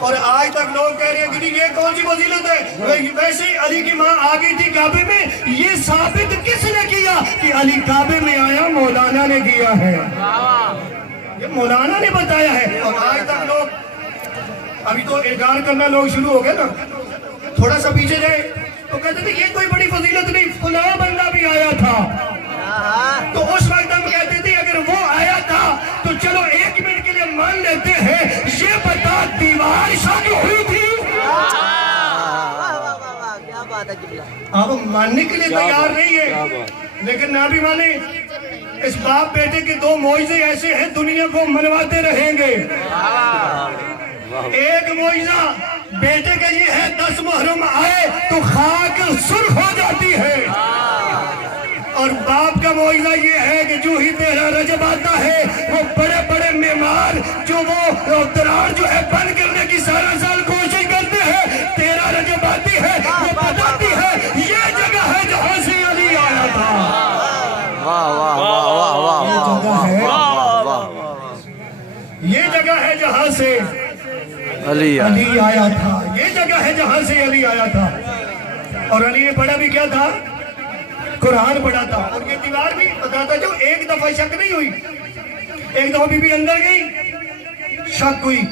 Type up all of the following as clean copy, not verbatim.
اور آج تک لوگ کہہ رہے ہیں کہ یہ کون سی فضیلت ہے؟ ویسے علی کی ماں آگئی تھی کعبے میں، یہ ثابت کس نے کیا کہ علی کعبے میں آیا؟ مولانا نے کیا ہے، یہ مولانا نے بتایا ہے۔ اور آج تک لوگ ابھی تو انکار کرنا لوگ شروع ہو گئے نا، تھوڑا سا پیچھے جائے تو کہتے تھے یہ کوئی بڑی فضیلت نہیں، فلاں بندہ بھی آیا تھا۔ تو اس وقت ہم کہتے تھے اگر وہ آیا تھا تو چلو 1 منٹ کے لیے مان لیتے ہیں، یہ بتا دیوار شاہ کی ہوئی تھی؟ آپ ماننے کے لیے تیار نہیں ہے، لیکن نہ بھی مانے، اس باپ بیٹے کے 2 معجزے ایسے ہیں دنیا کو منواتے رہیں گے۔ ایک معجزہ بیٹے کا یہ ہے 10 محرم آئے تو خاک سرخ ہو جاتی ہے، اور باپ کا معجزہ یہ ہے کہ جو ہی 13 رجب آتا ہے وہ بڑے بڑے معمار جو وہ دراڑ جو ہے بند کرنے کی سارا سال کوشش کرتے ہیں، 13 رجب آتی ہے وہ بتاتی ہے یہ جگہ ہے جہاں سے علی آیا تھا۔ یہ جگہ ہے جہاں سے علی آیا تھا، یہ جگہ ہے جہاں سے علی آیا تھا۔ اور علی نے پڑھا بھی کیا تھا؟ قرآن پڑھا تھا۔ اور یہ دیوار بھی بتاتا جو ایک دفعہ شک نہیں ہوئی، ایک دفعہ بی بی اندر گئی شک ہوئی،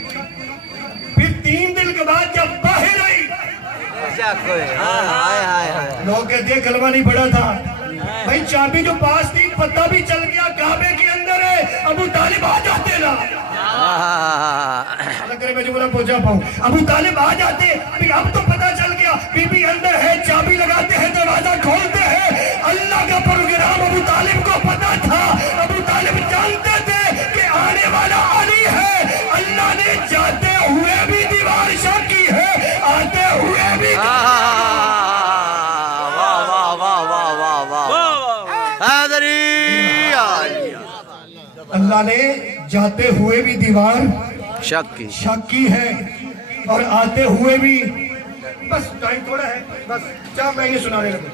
پھر 3 دن کے بعد جب باہر آئی لوگ کہتے ہیں کلمہ نہیں پڑھا تھا۔ بھائی چابی جو پاس تھی پتہ بھی چل گیا کعبے کے اندر ہے، ابو طالب آ جاتے نا، میں جو بولا پہنچا پاؤں، ابو طالب آ جاتے، اب تو پتہ چل گیا بی بی اندر ہے، چابی لگاتے ہیں، دروازہ کھولتے ہیں۔ اللہ کا پروگرام ابو طالب کو پتہ تھا، ابو طالب جانتے تھے کہ آنے والا علی ہے۔ اللہ نے جاتے ہوئے بھی دیوار شاہ کی ہے، آتے ہوئے بھی اللہ نے جاتے ہوئے بھی دیوار شک کی ہے، اور آتے ہوئے بھی۔ بس ٹائم تھوڑا ہے، بس 4 مہینے سنانے لگے۔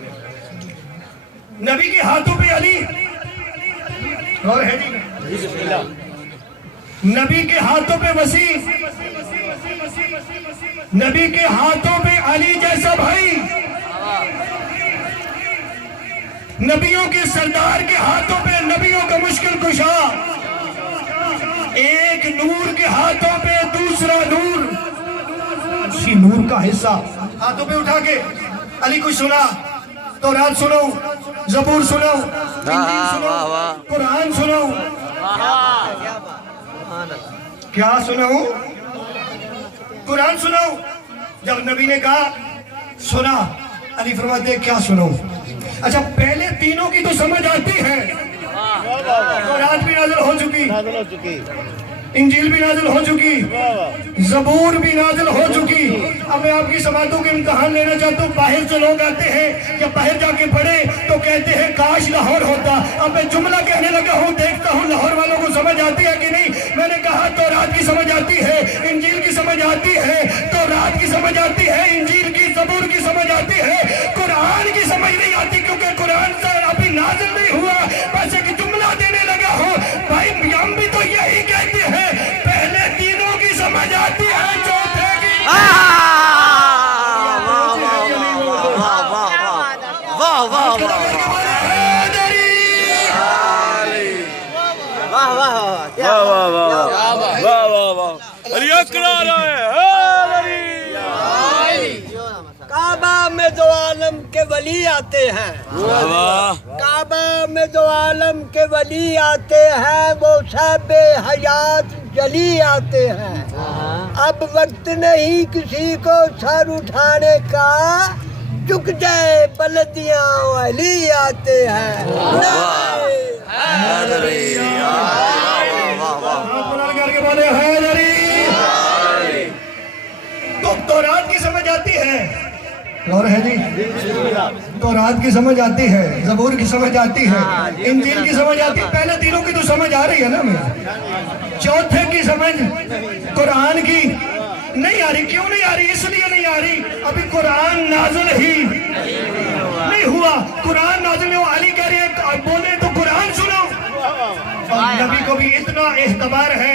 نبی کے ہاتھوں پہ علی اور ہے جی، نبی کے ہاتھوں پہ وسیع، نبی کے ہاتھوں پہ علی جیسا بھائی، نبیوں کے سردار کے ہاتھوں پہ نبیوں کا مشکل کشا، ایک نور کے ہاتھوں پہ دوسرا نور، اسی نور کا حصہ ہاتھوں پہ اٹھا کے علی کو سنا، تورات سنو، زبور سنو، انجیل سنو، قرآن سنو۔ کیا سنو؟ قرآن سنو۔ جب نبی نے کہا سنا، علی فرماتے ہیں کیا سنو؟ اچھا پہلے تینوں کی تو سمجھ آتی ہے، تورات بھی نازل ہو چکی، انجیل بھی نازل ہو چکی، زبور بھی نازل ہو چکی۔ اب میں آپ کی سماعتوں کے امتحان لینا چاہتا ہوں۔ باہر سے لوگ آتے ہیں یا باہر جا کے پڑھے تو کہتے ہیں کاش لاہور ہوتا۔ اب میں جملہ کہنے لگا ہوں، دیکھتا ہوں لاہور والوں کو سمجھ آتی ہے کہ نہیں۔ میں نے کہا تورات کی سمجھ آتی ہے، انجیل کی سمجھ آتی ہے، تورات کی سمجھ آتی ہے، انجیل کی، زبور کی سمجھ آتی ہے، قرآن کی سمجھ نہیں آتی کیونکہ قرآن سے ابھی نازل نہیں ہوا۔ بس ایک جملہ دینے لگا ہوں بھائی، ہم بھی تو یہی کہتے ہیں، پہلے تینوں کی سمجھ آتی ہے، چوتھے کی کعبہ میں دو عالم کے ولی آتے ہیں، کعبہ میں دو عالم کے ولی آتے ہیں، وہ صاحب حیات جلی آتے ہیں۔ اب وقت نہیں کسی کو سر اٹھانے کا، جھک جائے بلدیاں علی آتے ہیں۔ تورات کی سمجھ آتی ہے، اور ہے جی، تورات کی سمجھ آتی ہے، زبور کی سمجھ آتی ہے، انجیل کی سمجھ آتی ہے۔ پہلے تینوں کی تو سمجھ آ رہی ہے نا میں، چوتھے کی سمجھ قرآن کی نہیں آ رہی۔ کیوں نہیں آ رہی؟ اس لیے نہیں آ رہی ابھی قرآن نازل ہی نہیں ہوا، قرآن نازل نہیں ہوا۔ علی کہہ رہے ہیں بولے تو قرآن سنو۔ اور نبی کو بھی اتنا اعتبار ہے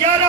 11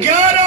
11